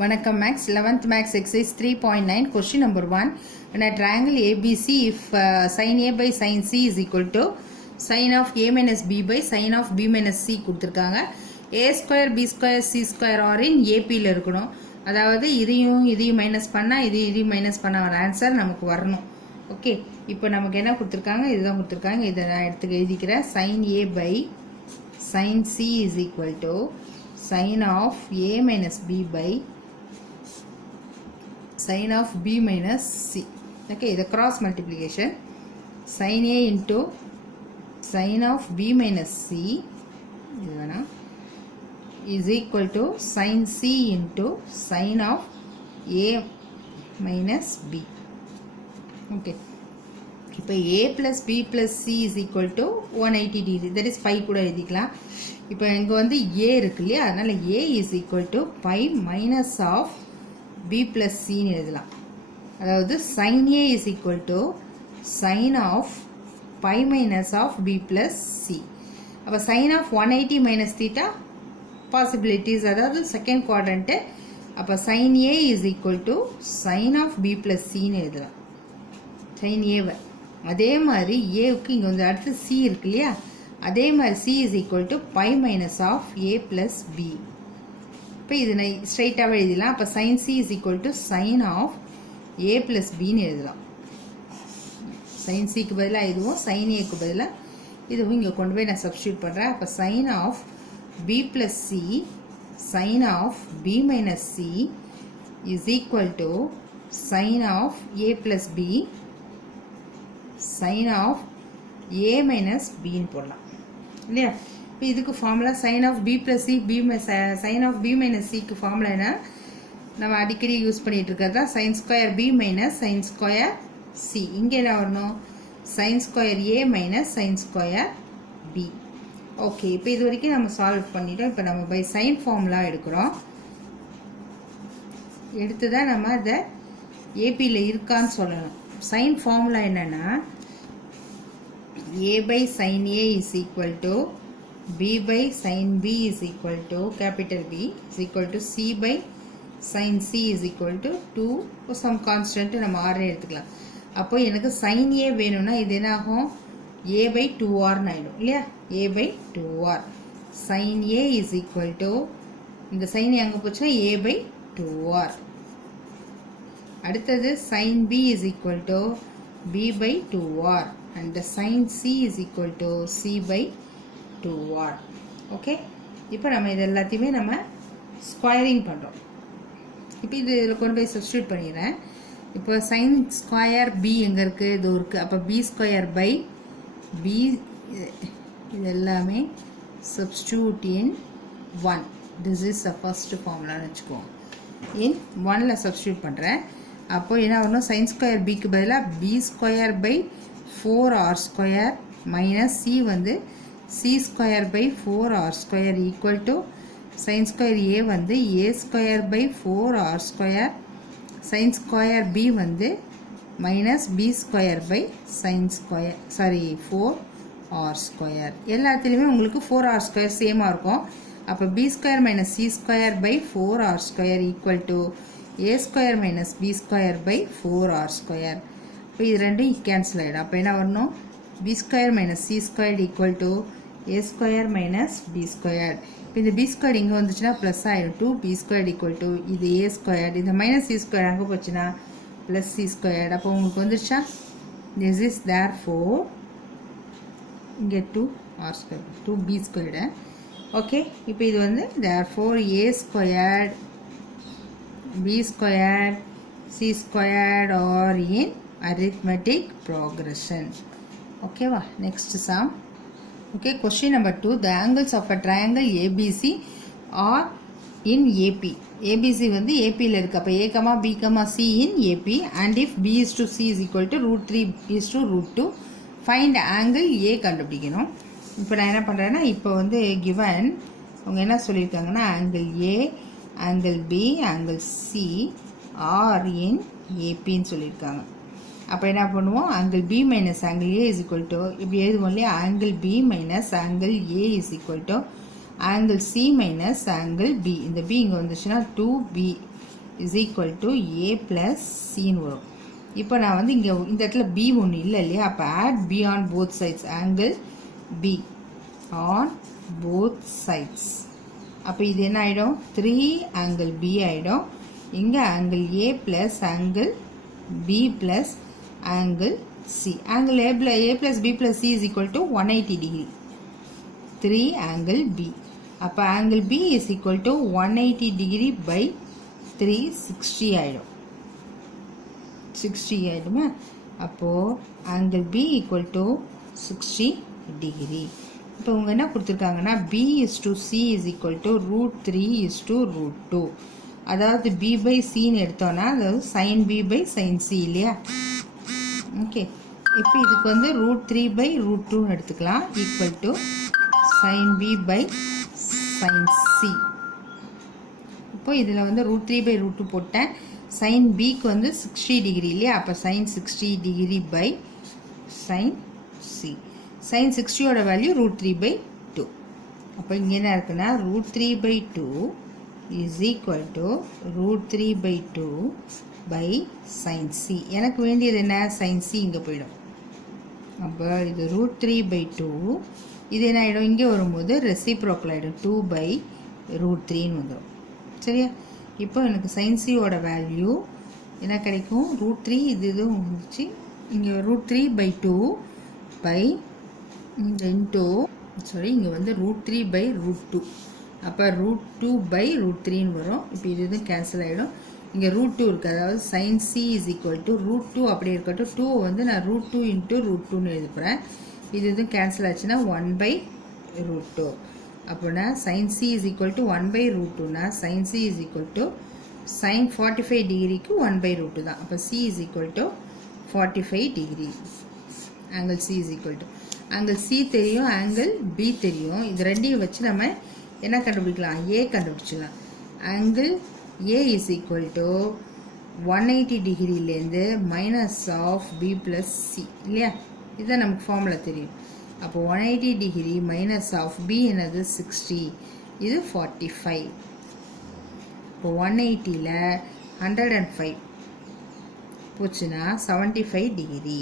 Vanakkam Max 11th Max exercise 3.9 question number 1 in a triangle ABC if sin A by sin C is equal to sin of A minus B by sin of B minus C கொடுத்திருக்காங்க A square B square C square are in AP ல இருக்கணும் அதாவது இதையும் minus பண்ணா இதையும் minus பண்ணா வர answer நமக்கு வரணும் ஓகே இப்போ நமக்கு என்ன கொடுத்திருக்காங்க இதுதான் கொடுத்திருக்காங்க இத நான் எடுத்து எழுதிக்கிறேன் sin A by sin C is equal to sin of A minus B by sin of B minus C. Okay, the cross multiplication sin A into sin of B minus C is equal to sin C into sin of A minus B. Okay. இப்போ A plus B plus C is equal to 180 degree. That is pi கூட எழுதிக்கலாம். இப்போ இங்க வந்து A இருக்கு இல்லையா அதனால A is equal to pi minus of B plus C ன்னு எழுதலாம் அதாவது sin A is equal to sin of pi minus of B plus C அப்ப sin of 180 minus theta possibilities அதாவது second quadrant அப்ப sin A is equal to sin of B plus C ன்னு எழுதலாம் sin A அதே மாதிரி A க்கு இங்க வந்து அடுத்து C இருக்கு இல்லையா அதே மாதிரி C is equal to pi minus of A plus B இப்போ இதனை ஸ்ட்ரைட்டாவே எழுதலாம் அப்ப sin C is equal to sin of A plus B ன்னு எழுதலாம் sin C க்கு பதிலா இதுவும் sin A க்கு பதிலா இதுவும் இங்க கொண்டு போய் நான் சப்ஸ்டிட்யூட் பண்றேன் அப்ப sin of B plus C sin of B minus C is equal to sin of A plus B sin of A minus B ன்னு போடலாம் இல்லையா இதுக்கு formula sin of B plus C sin of B minus C க்கு formula என்ன நம்ம அடிக்கடி use பண்ணிட்டு இருக்கறதா sin square B minus sin square C இங்க என்ன வரணும் sin square A minus sin square B okay இப்போ இது வரைக்கும் நம்ம சால்வ் பண்ணிட்டோம் இப்போ நம்ம பை sin ஃபார்முலா எடுக்கிறோம் எடுத்துதான் நம்ம அத AP ல இருக்கான்னு சொல்லணும் sin ஃபார்முலா என்னன்னா A by sin A is equal to B by sin B is equal to capital B is equal to C by sin C is equal to 2 some constant நம்ம R எடுத்துக்கலாம் அப்போ எனக்கு sin A வேணும்னா இது என்ன ஆகும் A by 2R ஆயிடும் இல்லையா A by 2R sin A is equal to இந்த sin அங்க போச்சுனா A by 2R அடுத்தது sin B is equal to B by 2R and the sin C is equal to C by 2R okay இப்போ நம்ம இது எல்லாத்தையுமே நம்ம squaring பண்றோம் இப்போ இதுல கொண்டு போய் சப்ஸ்டிட்யூட் பண்ணிறேன் இப்போ sin ஸ்கொயர் B எங்க இருக்கு இது இருக்கு அப்ப B ஸ்கொயர் பை B இது எல்லாமே substitute in 1 this is the first formula னு வெச்சுக்கோ in 1 ல சப்ஸ்டிட்யூட் பண்றேன் அப்போ என்ன வரணும் sin ஸ்கொயர் B க்கு பதிலா B square by 4R square minus C வந்து C square by 4R square equal to sin square A வந்து A square by 4R square sin square B வந்து minus B square by sin square 4R square எல்லாத்திலுமே உங்களுக்கு 4R square சேமா இருக்கும் அப்ப B square minus C square by 4R square equal to A square minus B square by 4R square இப்போ இது ரெண்டும் cancel ஆயிடும் அப்ப என்ன வரணும் B square minus C square equal to A square minus B square இப்போ இந்த B square இங்க வந்துச்சுனா பிளஸ் ஆயிடும் 2B square equal to இது A square இந்த minus C square அங்க போச்சுனா plus C square அப்போ உங்களுக்கு வந்துருச்சா this is therefore இங்க 2R square 2B square okay இப்போ இது வந்து therefore A squared B squared C squared are in arithmetic progression okay va next sum okay question number 2 the angles of a triangle ABC are in AP ABC வந்து AP ல இருக்கு அப்ப A, B, C in AP and if B is to C is equal to √3 is to √2 find angle A கண்டுபிடிக்கணும் இப்போ நான் என்ன பண்றேன்னா இப்போ வந்து given அவங்க என்ன சொல்லிருக்காங்கன்னா angle A angle B angle C are in AP ன்னு சொல்லிருக்காங்க அப்ப என்ன பண்ணுவோம் angle B minus angle A is equal to இப்படி எழுதுவோம் இல்லையா angle B minus angle A is equal to angle C minus angle B இந்த B இங்க வந்துச்சுனா 2B is equal to a plus cன்னு வரும். இப்போ நான் வந்து இங்கே இந்த இடத்துல b ஒன்று இல்லை இல்லையா, அப்போ add b on both sides, angle b on both sides. அப்போ இது என்ன ஆகிடும், 3 angle b ஆகிடும். இங்கே angle a plus angle b plus angle c. Angle a plus b plus c is equal to 180 degree. 3 angle b. அப்போ angle b is equal to 180 degree by 360 ஆகிடும். 60 ஆகிடுமா. அப்போது angle b equal to 60 degree. இப்போ அவங்க என்ன கொடுத்துருக்காங்கன்னா b is to c is equal to √3 is to √2. அதாவது b by cன்னு எடுத்தோன்னா அதாவது sin b by sin c இல்லையா. ஓகே, இப்போ இதுக்கு வந்து √3 by √2ன்னு எடுத்துக்கலாம், equal to sin b by sin c. இப்போ இதில் வந்து √3 by √2 போட்டேன். sin bக்கு வந்து 60 டிகிரி இல்லையா, அப்போ sin 60 degree by sin c. sin 60யோட வேல்யூ √3 by 2. அப்போ இங்கே என்ன இருக்குன்னா √3 by 2 is equal to √3 by 2 by sin c. எனக்கு வேண்டியது என்ன, sin c இங்கே போயிடும். அப்போ இது √3 by 2, இது என்ன ஆகிடும், இங்கே வரும்போது ரெசிப்ரோக்கல் ஆகிடும், 2 by √3ன்னு வந்துடும். சரியா. இப்போ எனக்கு sin c-யோட வேல்யூ என்ன கிடைக்கும், √3 இதுவும் வந்துச்சு, இங்கே √3 by 2 by இன்டூ இங்கே வந்து √3 by √2. அப்போ √2 by √3ன்னு வரும். இப்போ இது கேன்சல் ஆகிடும். இங்கே √2 இருக்குது, அதாவது sin c is equal to √2 அப்படியே இருக்கட்டும், 2 வந்து நான் √2 into √2ன்னு எழுதுகிறேன். இது கேன்சல் ஆச்சுன்னா 1 by √2. அப்படின்னா sin c is equal to 1 by √2னா sin c is equal to sin 45 டிகிரிக்கு 1 by √2 தான். அப்போ c is equal to 45 degree. angle c is equal to angle c தெரியும், angle b தெரியும். இது ரெண்டையும் வச்சு நம்ம என்ன கண்டுபிடிக்கலாம், a கண்டுபிடிச்சிடலாம். angle a is equal to 180 டிகிரிலேருந்து minus of b plus c இல்லையா, இதுதான் நமக்கு ஃபார்முலா தெரியும். அப்போ 180 டிகிரி மைனஸ் ஆஃப் b என்னது 60, இது 45. இப்போ 180ல் 105 போச்சுன்னா 75 degree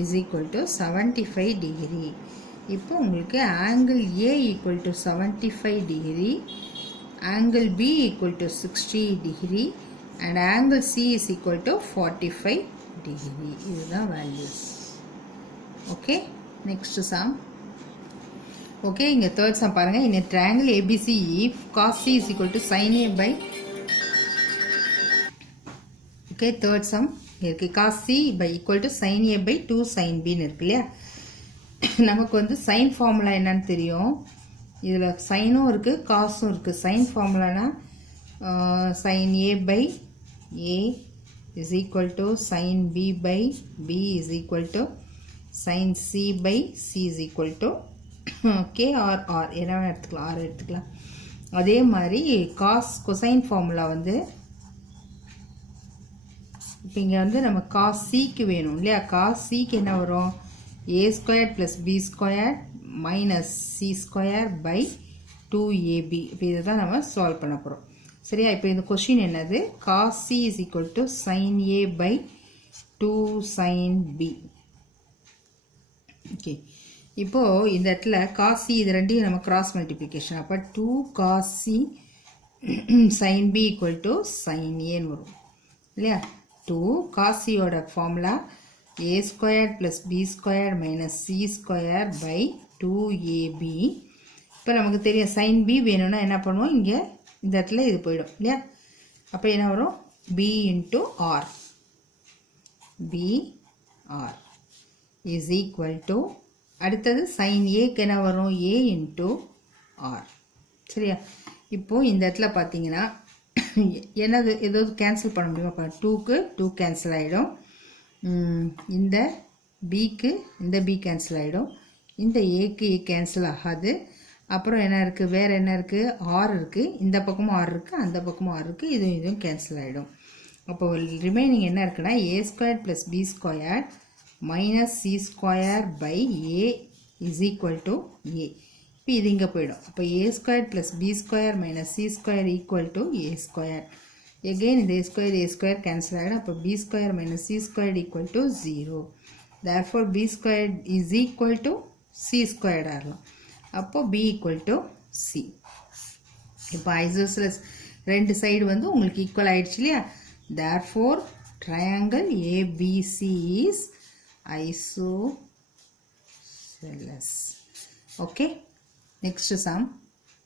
is equal to 75 degree. இப்போ உங்களுக்கு angle a equal to 75 degree, angle b equal to 60 degree and angle c is equal to 45 degree. இதுதான் values. Okay, next sum. Okay, இங்கே third sum பாருங்கள். இந்த triangle ABC if cos c is equal to sin a by, okay third sum இருக்குது, cos c by equal to sin a by 2 sin bன்னு இருக்கு இல்லையா. நமக்கு வந்து sign formula என்னன்னு தெரியும், இதில் சைனும் இருக்குது காசும் இருக்குது. சைன் ஃபார்முலானா sin a by a is equal to sin b by b is equal to sin c by c is equal to k or r, என்ன எடுத்துக்கலாம், r எடுத்துக்கலாம். அதே மாதிரி காஸ் கொசைன் ஃபார்முலா வந்து இப்போ இங்கே வந்து நம்ம காஸ் சிக்கு வேணும் இல்லையா. காஸ் சிக்கு என்ன வரும், a square plus B square minus C square by 2ab. இப்போ இதை தான் நம்ம சால்வ் பண்ண போகிறோம். சரியா. இப்போ இந்த கொஷின் என்னது, cos c is equal to sine a by 2 sine b. Okay, இப்போது இந்த இடத்துல காஸ் சி இது ரெண்டையும் நம்ம கிராஸ் மல்டிப்ளிகேஷன். அப்போ 2 cos C sine B equal to sine ஏன்னு வரும் இல்லையா. 2 காஸ் சியோட formula a square plus B square minus C square by 2ab. இப்போ நமக்கு தெரியும் சைன் பி வேணும்னா என்ன பண்ணுவோம், இங்கே இந்த இடத்துல இது போயிடும் இல்லையா. அப்போ என்ன வரும், b into r, br is equal to, அடுத்தது சைன் ஏக்கு என்ன வரும், a இன்ட்டு ஆர். சரியா. இப்போது இந்த இடத்துல பார்த்தீங்கன்னா என்னது ஏதாவது கேன்சல் பண்ண முடியுமா, 2க்கு 2 கேன்சல் ஆகிடும், இந்த பிக்கு இந்த பி கேன்சல் ஆகிடும், இந்த ஏக்கு ஏ கேன்சல் ஆகாது. அப்புறம் என்ன இருக்குது, வேறு என்ன இருக்குது, ஆர் இருக்குது, இந்த பக்கமும் ஆர் இருக்குது, அந்த பக்கமும் ஆர் இருக்குது, இதுவும் கேன்சல் ஆகிடும். அப்போ ரிமைனிங் என்ன இருக்குன்னா a square plus B square minus C square by A is equal to A. இப்போ இது இங்கே போயிடும். அப்போ a square plus B square minus C square equal to A square. again இந்த a square cancel ஆகிடும். அப்போ b square minus c squared equal to 0. therefore b squared is equal to c squared ஆகலாம். அப்போ b equal to c. இப்போ isosceles ரெண்டு side வந்து உங்களுக்கு equal ஆயிடுச்சு இல்லையா. therefore triangle ABC is isosceles. okay, next sum.